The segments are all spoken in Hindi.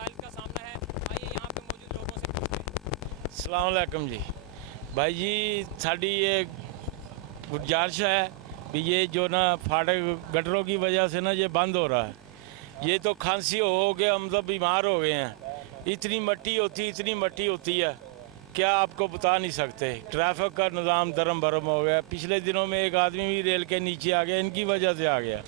मसाइल का सामना है, आइए यहाँ पे मौजूद लोगों से पूछते हैं। अस्सलाम वालेकुम जी। भाई जी साड़ी ये गुजारिश है कि ये जो ना फाटक गटरों की वजह से ना ये बंद हो रहा है। ये तो खांसी हो गए, हम सब बीमार हो गए हैं। इतनी मट्टी होती है, क्या आपको बता नहीं सकते। ट्रैफिक का निज़ाम दरम भरम हो गया। पिछले दिनों में एक आदमी भी रेल के नीचे आ गया, इनकी वजह से आ गया।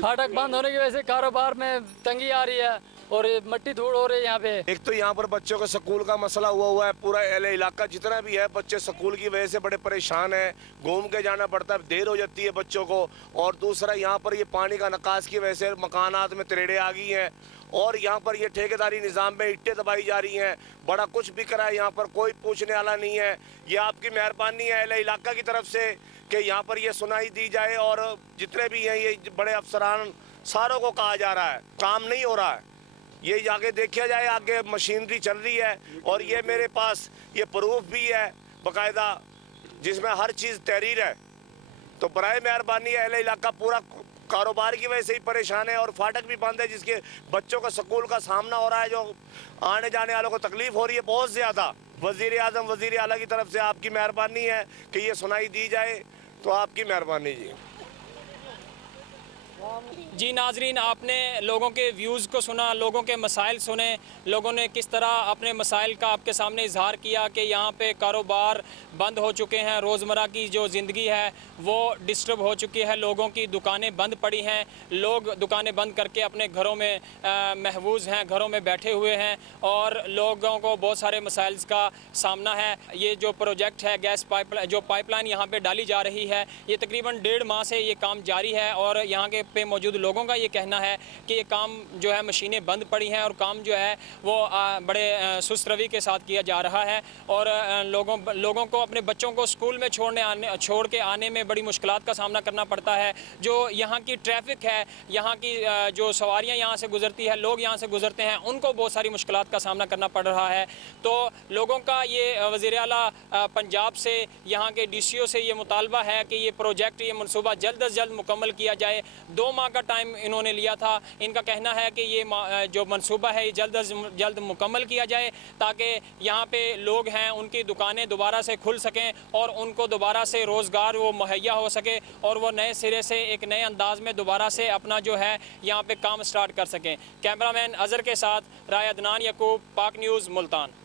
फाटक बंद होने की वजह से कारोबार में तंगी आ रही है और मट्टी धूड़ हो रही है यहाँ पे। एक तो यहाँ पर बच्चों का स्कूल का मसला हुआ है, पूरा इलाका जितना भी है बच्चे स्कूल की वजह से बड़े परेशान हैं। घूम के जाना पड़ता है, देर हो जाती है बच्चों को। और दूसरा यहाँ पर ये पानी का निकास की वजह से मकानात में तरेड़े आ गई हैं और यहाँ पर ये ठेकेदारी निज़ाम में ईंटें दबाई जा रही हैं। बड़ा कुछ बिक रहा है यहाँ पर, कोई पूछने वाला नहीं है। ये आपकी मेहरबानी है अहले इलाका की तरफ से कि यहाँ पर ये सुनाई दी जाए और जितने भी हैं ये बड़े अफसरान सारों को कहा जा रहा है, काम नहीं हो रहा है। ये आगे देखा जाए, आगे मशीनरी चल रही है और ये मेरे पास ये प्रूफ भी है बाकायदा जिसमें हर चीज़ तहरीर है। तो बराए मेहरबानी अहले इलाका पूरा कारोबार की वजह से ही परेशान है और फाटक भी बंद है, जिसके बच्चों का स्कूल का सामना हो रहा है, जो आने जाने वालों को तकलीफ हो रही है बहुत ज़्यादा। वज़ीर आज़म वज़ीर आला की तरफ से आपकी मेहरबानी है कि ये सुनाई दी जाए, तो आपकी मेहरबानी जी। जी नाजरीन, आपने लोगों के व्यूज़ को सुना, लोगों के मसाइल सुने, लोगों ने किस तरह अपने मसाइल का आपके सामने इजहार किया कि यहाँ पे कारोबार बंद हो चुके हैं, रोज़मर्रा की जो ज़िंदगी है वो डिस्टर्ब हो चुकी है, लोगों की दुकानें बंद पड़ी हैं, लोग दुकानें बंद करके अपने घरों में महफूज हैं, घरों में बैठे हुए हैं और लोगों को बहुत सारे मसाइल का सामना है। ये जो प्रोजेक्ट है गैस पाइपलाइन यहाँ पर डाली जा रही है, ये तकरीबन 1.5 माह से ये काम जारी है और यहाँ के पे मौजूद लोगों का ये कहना है कि ये काम जो है मशीनें बंद पड़ी हैं और काम जो है वो बड़े सुस्त रवि के साथ किया जा रहा है और लोगों को अपने बच्चों को स्कूल में छोड़ के आने में बड़ी मुश्किलात का सामना करना पड़ता है। जो यहाँ की ट्रैफिक है, यहाँ की जो सवारियाँ यहाँ से गुजरती है, लोग यहाँ से गुजरते हैं, उनको बहुत सारी मुश्किलात का सामना करना पड़ रहा है। तो लोगों का ये वज़ीर आला पंजाब से, यहाँ के DCO से ये मुतालबा है कि ये प्रोजेक्ट, ये मनसूबा जल्द अज जल्द मुकम्मल किया जाए। 2 माह का टाइम इन्होंने लिया था। इनका कहना है कि ये जो मंसूबा है ये जल्द अज जल्द मुकम्मल किया जाए ताकि यहाँ पे लोग हैं उनकी दुकानें दोबारा से खुल सकें और उनको दोबारा से रोज़गार वो मुहैया हो सके और वो नए सिरे से एक नए अंदाज में दोबारा से अपना जो है यहाँ पे काम स्टार्ट कर सकें। कैमरामैन अज़हर के साथ राय अदनान यकूब, पाक न्यूज़, मुल्तान।